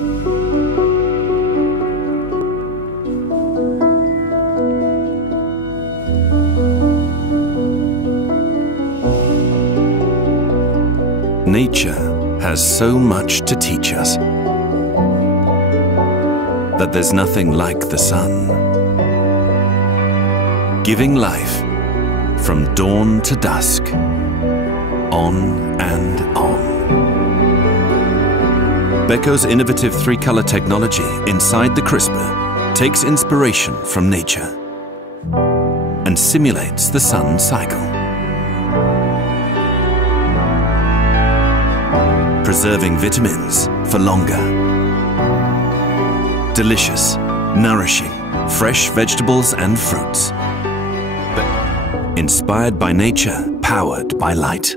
Nature has so much to teach us that there's nothing like the sun, giving life from dawn to dusk, on and on. Beko's innovative 3-color technology inside the crisper takes inspiration from nature and simulates the sun cycle, preserving vitamins for longer. Delicious, nourishing, fresh vegetables and fruits. Inspired by nature, powered by light.